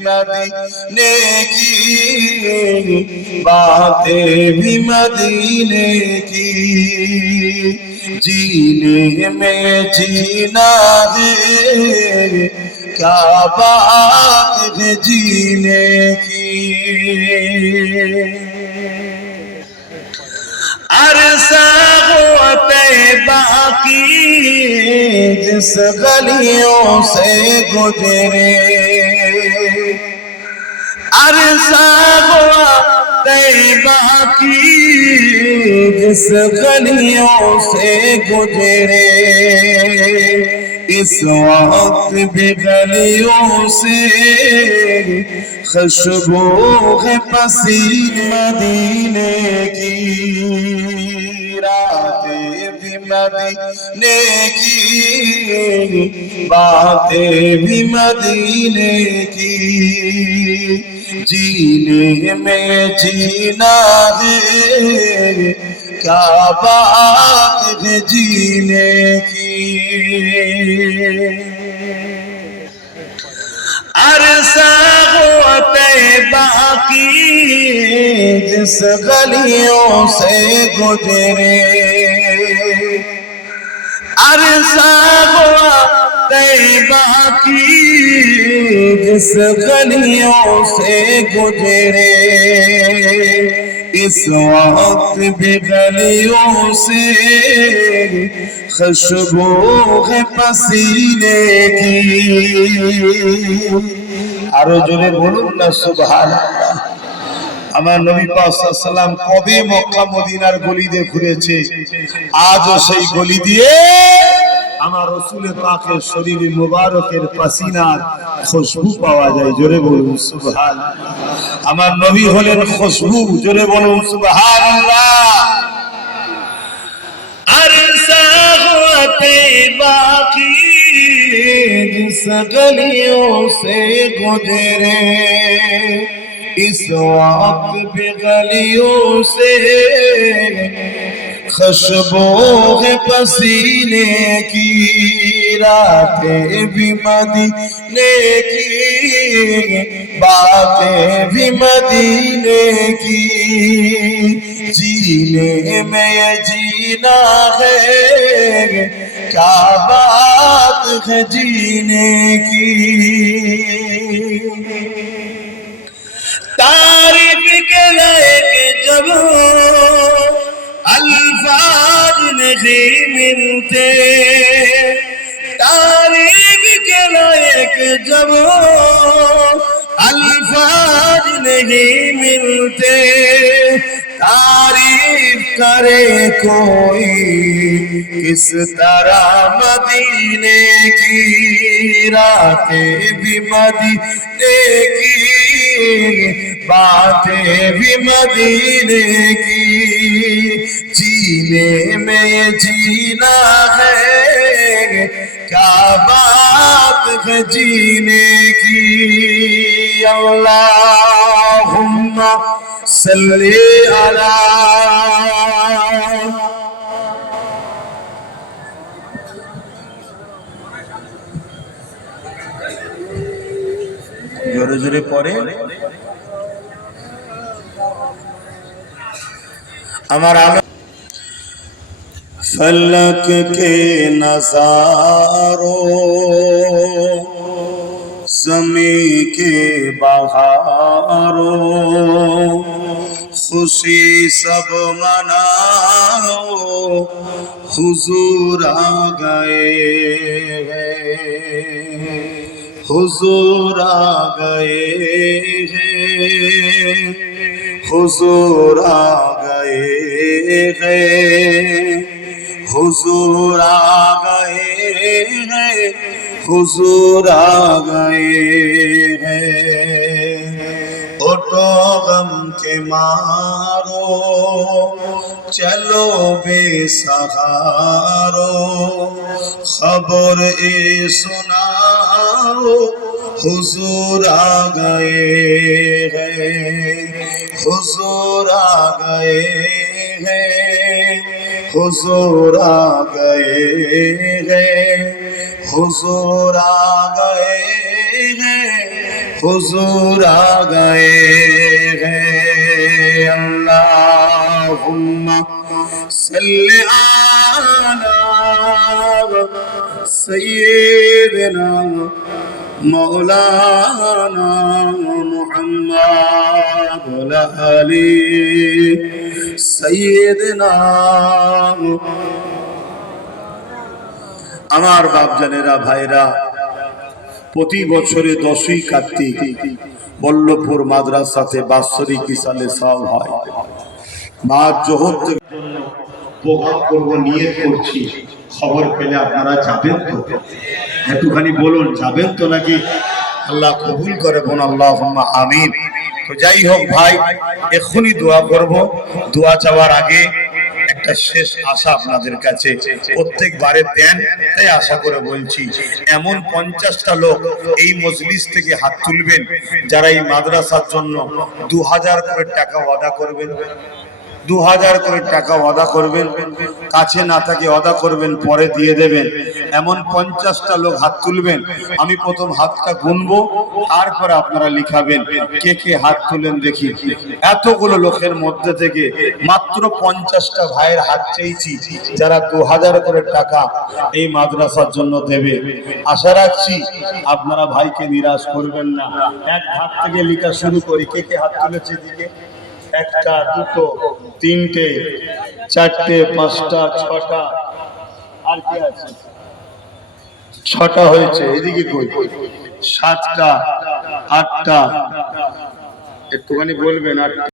मदीने की बातें भी मदीने की जीने में जीना है क्या बात है जीने की अरसा होते बाकी जिस गलियों से गुजरे अरसा हुआ तैबा की जिस गलियों से गुजरे इस वक्त भी गलियों से खुशबू है पसीने मदीने की रातें भी मदीने की बातें भी मदीने की जीने में जीना है क्या बात है जीने की अरसा होते बाकी जिस गलियों से गुजरे अरसा हुआ तैबा की जिस गलियों से गुजरे इस वक्त भी गलियों से खुशबू है पसीने की আরো জোরে বলুন না সুবহান আমার নবী সাল্লাম কবে মক্কা মদিনার গলি দিয়ে ঘুরেছে আজও সেই গলি দিয়ে আমার রসুলের পাকের শরীরে মুবারকের পাসিনার খুশবু পাওয়া যায় জোরে বলুন সুবহান আমার নবী হলেন খুশবু জোরে বলুন সুবহান अरसा हुआ बाकी जिस गलियों से गुजरे इस वक्त भी गलियों से खुशबू है पसीने की रातें भी मदीने की बातें भी मदीने की जीने में ये जीना है क्या बात है जीने की तारीफ के लायक जब अल्फाज नहीं मिलते तारीफ के लायक जब अल्फाज नहीं मिलते तारीफ करे कोई किस तरह मदीने की रातें भी मदीने की बातें भी मदीने की जीने में ये जीना है क्या बात है जीने की अल्लाहुम्मा सल्ली अला জোরে জোরে পরে আমার আলো فلک کے نظاروں، زمیں کے بہاروں، خوشی سب مناؤ حضور آ گئے ہیں، حضور آ گئے ہیں، حضور آ گئے ہیں۔ হুজুর আ গয়ে হুজুর আ গয়ে হে। ওঠো গমকে মারো, চলো বে সহারো খবর এ শোনাও, হুজুর আ গয়ে হুজুর আ গয়ে হে। হুজুর আ গয়ে গে হুজুর আ গয়ে গে হুজুর আ গয়ে গে আল্লাহুম্মা সাল্লি আলা সাইয়্যিদিনা مولانا محمد وعلى آله সাইয়েদেনা আমার বাপজানেরা, ভাইরা, প্রতি বছরে দশই কার্তিক বল্লভপুর মাদ্রাসাতে বাৎসরিক ইসালে সাল হয়। মা জোহর প্রভাব করব নিয়ে করছি খবর পেলে আপনারা যাবেন তো? একটুখানি বলুন, যাবেন তো নাকি? আল্লাহ কবুল করে বোন আল্লাহ আমিন। তো যাই হোক ভাই, এখনই দোয়া করব। দোয়া চাওয়ার আগে একটা শেষ আশা আপনাদের কাছে। প্রত্যেক বারে দেন, তাই আশা করে বলছি। এমন পঞ্চাশটা লোক এই মজলিস থেকে হাত তুলবেন, যারা এই মাদ্রাসার জন্য দু হাজার করে টাকা ওয়াদা করবেন। দু হাজার করে টাকা ওয়াদা করবেন, কাছে না থাকে অদা করবেন, পরে দিয়ে দেবেন। এমন পঞ্চাশটা লোক হাত তুলবেন, আমি প্রথম হাতটা গুনবো, তারপরে আপনারা লিখাবেন কে কে হাত তুলেন দেখি। এতগুলো লোকের মধ্যে থেকে মাত্র পঞ্চাশটা ভাইয়ের হাত চেয়েছি, যারা দু হাজার করে টাকা এই মাদ্রাসার জন্য দেবে। আশা রাখছি আপনারা ভাইকে নিরাশ করবেন না। এক হাত থেকে লিখা শুরু করি, কে কে হাত তুলেছে দিকে একটা, দুটো, তিনটে, চারটে, পাঁচটা, ছটা। আর কি আছে? ছটা হয়েছে, এদিকে কই? সাতটা, আটটা। একটুখানি বলবেন আটটা